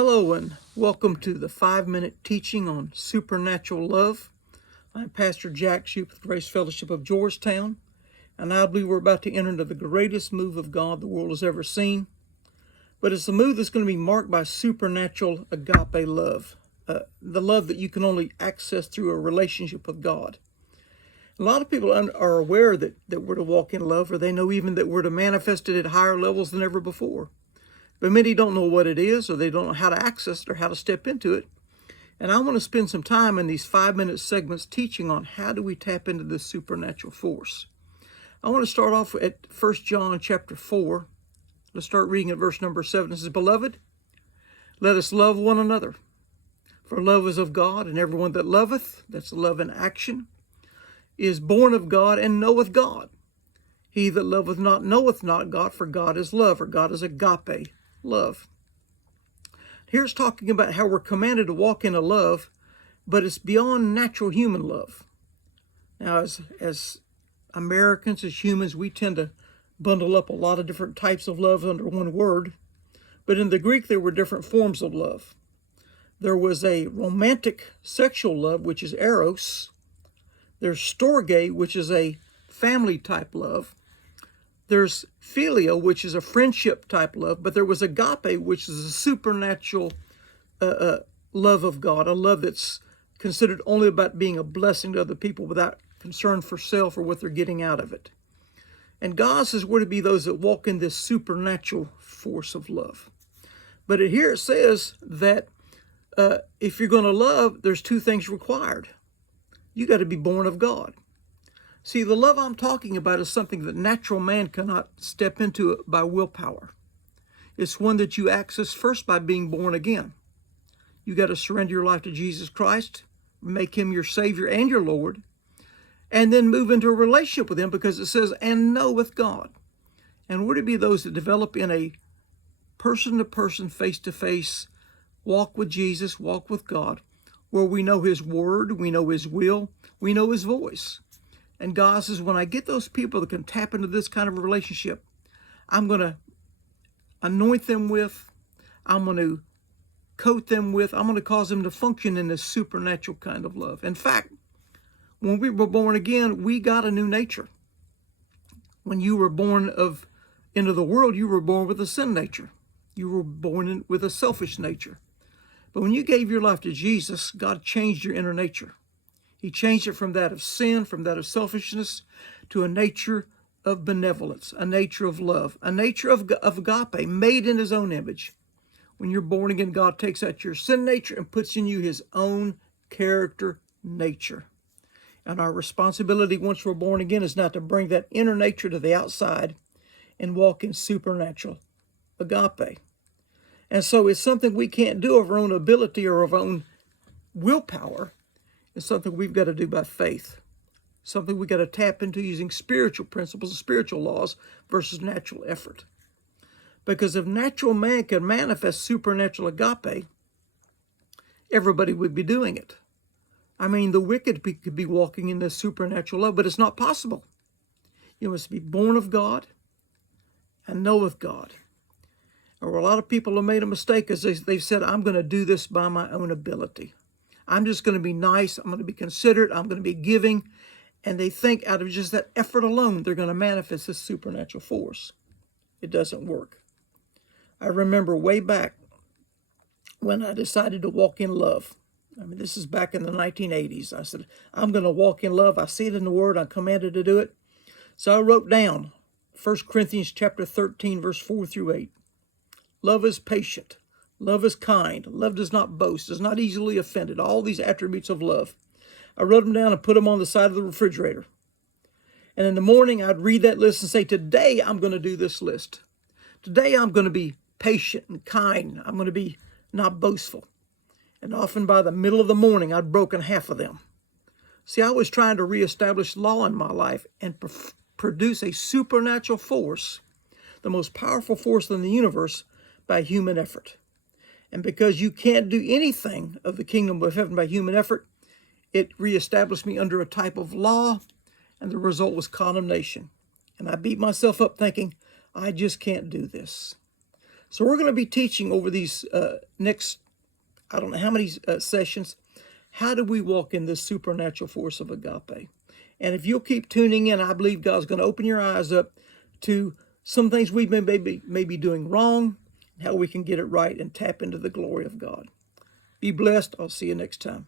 Hello and welcome to the 5-minute teaching on supernatural love. I'm Pastor Jack Shoup with Grace Fellowship of Georgetown, and I believe we're about to enter into the greatest move of God the world has ever seen. But it's a move that's going to be marked by supernatural agape love, the love that you can only access through a relationship with God. A lot of people are aware that we're to walk in love, or they know even that we're to manifest it at higher levels than ever before. But many don't know what it is, or they don't know how to access it or how to step into it. And I want to spend some time in these 5-minute segments teaching on how do we tap into this supernatural force. I want to start off at 1 John chapter 4. Let's start reading at verse number 7. It says, "Beloved, let us love one another. For love is of God, and everyone that loveth," that's love in action, "is born of God and knoweth God. He that loveth not knoweth not God, for God is love," or God is agape love. Here's talking about how we're commanded to walk in a love, but it's beyond natural human love. Now, as Americans, as humans, we tend to bundle up a lot of different types of love under one word. But in the Greek, there were different forms of love. There was a romantic sexual love, which is eros. There's storge, which is a family type love. There's philia, which is a friendship type love, but there was agape, which is a supernatural love of God, a love that's considered only about being a blessing to other people without concern for self or what they're getting out of it. And God says we're to be those that walk in this supernatural force of love. But here it says that if you're going to love, there's two things required. You got to be born of God. See, the love I'm talking about is something that natural man cannot step into by willpower. It's one that you access first by being born again. You got to surrender your life to Jesus Christ, make him your Savior and your Lord, and then move into a relationship with him, because it says, "and knoweth God." And we're to be those that develop in a person-to-person, face-to-face walk with Jesus, walk with God, where we know his word, we know his will, we know his voice. And God says, when I get those people that can tap into this kind of a relationship, I'm going to anoint them with, I'm going to coat them with, I'm going to cause them to function in this supernatural kind of love. In fact, when we were born again, we got a new nature. When you were born into the world, you were born with a sin nature. You were born with a selfish nature. But when you gave your life to Jesus, God changed your inner nature. He changed it from that of sin, from that of selfishness, to a nature of benevolence, a nature of love, a nature of agape, made in his own image. When you're born again, God takes out your sin nature and puts in you his own character nature. And our responsibility once we're born again is not to bring that inner nature to the outside and walk in supernatural agape. And so it's something we can't do of our own ability or of our own willpower. It's something we've got to do by faith, something we've got to tap into using spiritual principles and spiritual laws versus natural effort. Because if natural man can manifest supernatural agape, everybody would be doing it. I mean, the wicked could be walking in this supernatural love, but it's not possible. You must be born of God and knoweth God. Or a lot of people have made a mistake as they've said, I'm going to do this by my own ability. I'm just going to be nice. I'm going to be considerate. I'm going to be giving. And they think out of just that effort alone, they're going to manifest this supernatural force. It doesn't work. I remember way back when I decided to walk in love. I mean, this is back in the 1980s. I said, I'm going to walk in love. I see it in the Word. I'm commanded to do it. So I wrote down 1 Corinthians chapter 13, verse 4 through 8. Love is patient. Love is kind. Love does not boast, is not easily offended. All these attributes of love. I wrote them down and put them on the side of the refrigerator. And in the morning, I'd read that list and say, today I'm going to do this list. Today I'm going to be patient and kind. I'm going to be not boastful. And often by the middle of the morning, I'd broken half of them. See, I was trying to reestablish law in my life and produce a supernatural force, the most powerful force in the universe, by human effort. And because you can't do anything of the kingdom of heaven by human effort, it reestablished me under a type of law, and the result was condemnation. And I beat myself up thinking, I just can't do this. So we're going to be teaching over these next, I don't know how many sessions, how do we walk in this supernatural force of agape? And if you'll keep tuning in, I believe God's going to open your eyes up to some things we've been maybe doing wrong, how we can get it right and tap into the glory of God. Be blessed. I'll see you next time.